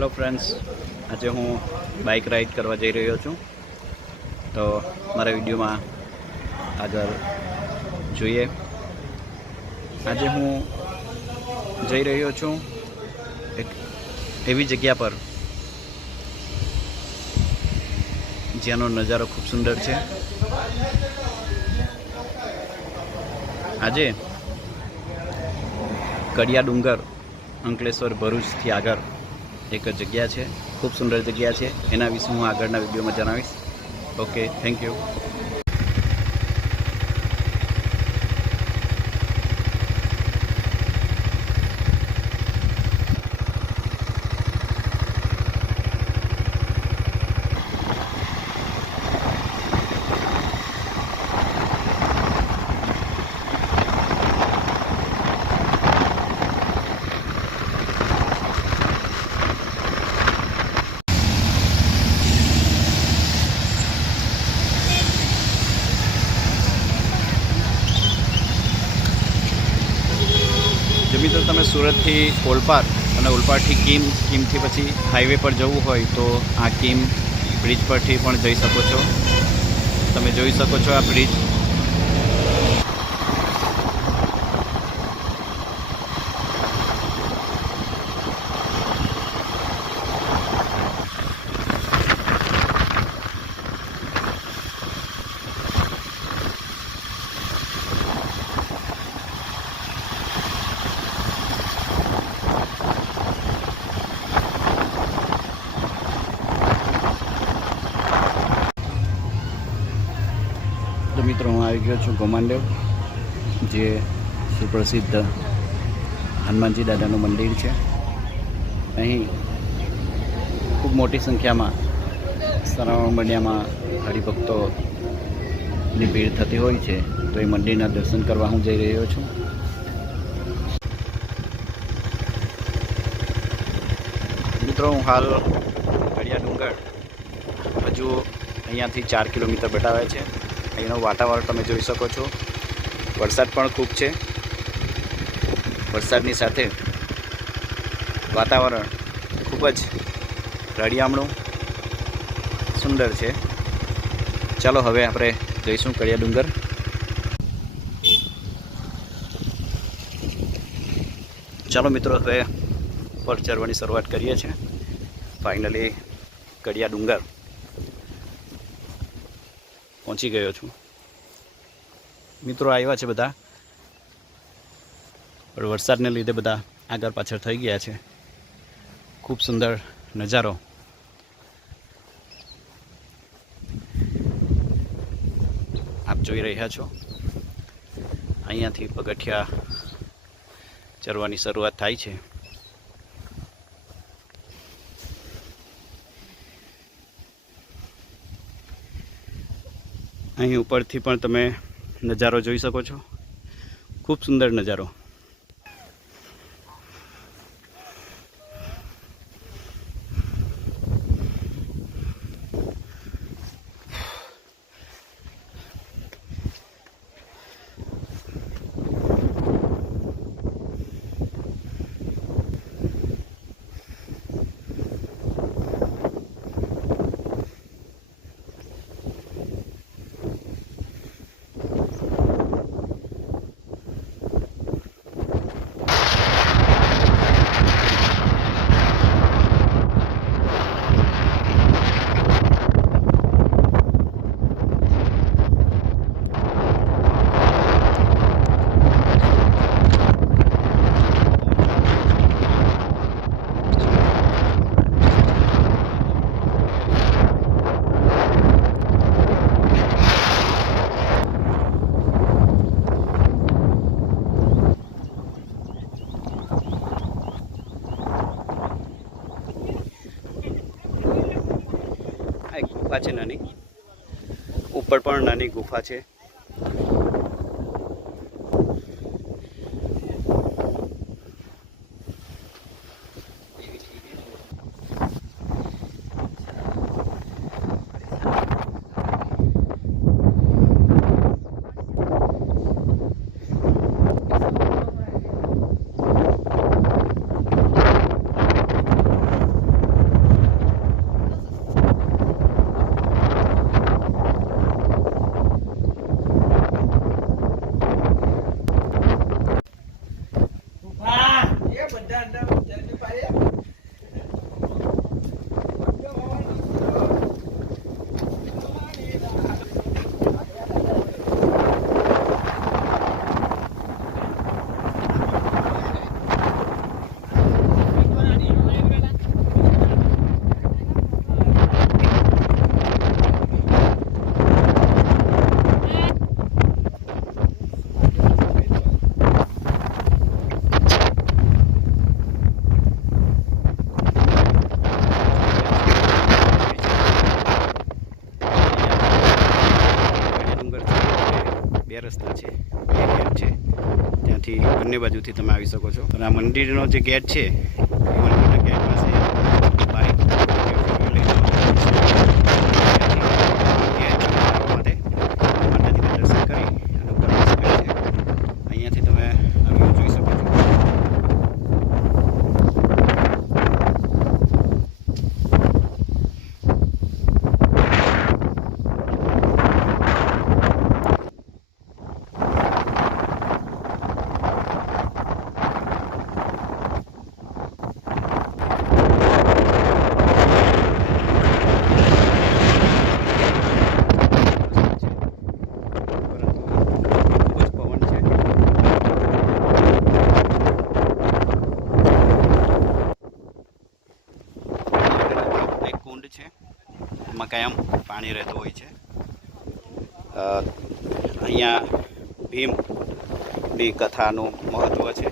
Hello friends, આજે હું bike ride કરવા જઈ રહ્યો છું. તો મારા વિડીયોમાં આગળ જોઈએ. આજે હું જઈ રહ્યો છું એક એવી જગ્યા પર જ્યાંનો નજારો ખૂબ સુંદર છે. આજે કડિયા ડુંગર અંકલેશ્વર ભરૂચથી આગળ એક જગ્યા છે. ખૂબ સુંદર જગ્યા છે. એના વિશે હું આગળના વિડીયોમાં જણાવીશ. ઓકે થેન્ક યુ મિત્રો તમે સુરતથી ઓલપાડ અને ઓલપાડથી કીમ, કીમથી પછી હાઈવે પર જવું હોય તો આ કીમ બ્રિજ પરથી પણ જઈ શકો છો. તમે જોઈ શકો છો આ બ્રિજ મિત્રો, હું આવી ગયો છું ગોમાંડેવ, જે સુપ્રસિદ્ધ હનુમાનજી દાદાનું મંદિર છે. અહીં ખૂબ મોટી સંખ્યામાં શ્રાવણ મહિનામાં હરિભક્તોની ભીડ થતી હોય છે, તો એ મંદિરના દર્શન કરવા હું જઈ રહ્યો છું. મિત્રો, હું હાલ કડિયા ડુંગર, હજુ અહીંયાથી ચાર કિલોમીટર બટાવે છે. અહીંનું વાતાવરણ તમે જોઈ શકો છો. વરસાદ પણ ખૂબ છે. વરસાદની સાથે વાતાવરણ ખૂબ જ રળિયામણું સુંદર છે. ચાલો હવે આપણે જઈશું કડિયા ડુંગર ચાલો મિત્રો, હવે પર ચડવાની શરૂઆત કરીએ છીએ. ફાઇનલી કડિયા ડુંગર પહોંચી ગયો છું. મિત્રો આવ્યા છે બધા. પણ વરસાદને લીધે બધા આગળ પાછળ થઈ ગયા છે. ખૂબ સુંદર નજારો. આપ જોઈ રહ્યા છો. અહીંયાથી પગથિયા ચરવાની શરૂઆત થાય છે. અહીં ઉપરથી પણ તમે નજારો જોઈ શકો છો. ખૂબ સુંદર નજારો આ એક ગુફા છે નાની. ઉપર પણ નાની ગુફા છે. બંને બાજુથી તમે આવી શકો છો. અને આ મંદિરનો જે ગેટ છે મંદિરના ગેટ પાસે બાઇક કે four wheeler લઈને ત્યાંથી ગેટ આવવા માટે માતાજીના દર્શન કરી અને ઉપર જઈ શકાય છે અહીંયાથી તમે આ view જોઈ શકો છો પરંતુ ખૂબ જ પવન છે આગળ એક કુંડ છે એમાં કાયમ પાણી રહેતું હોય છે? અહીંયા ભીમની કથાનું મહત્ત્વ છે.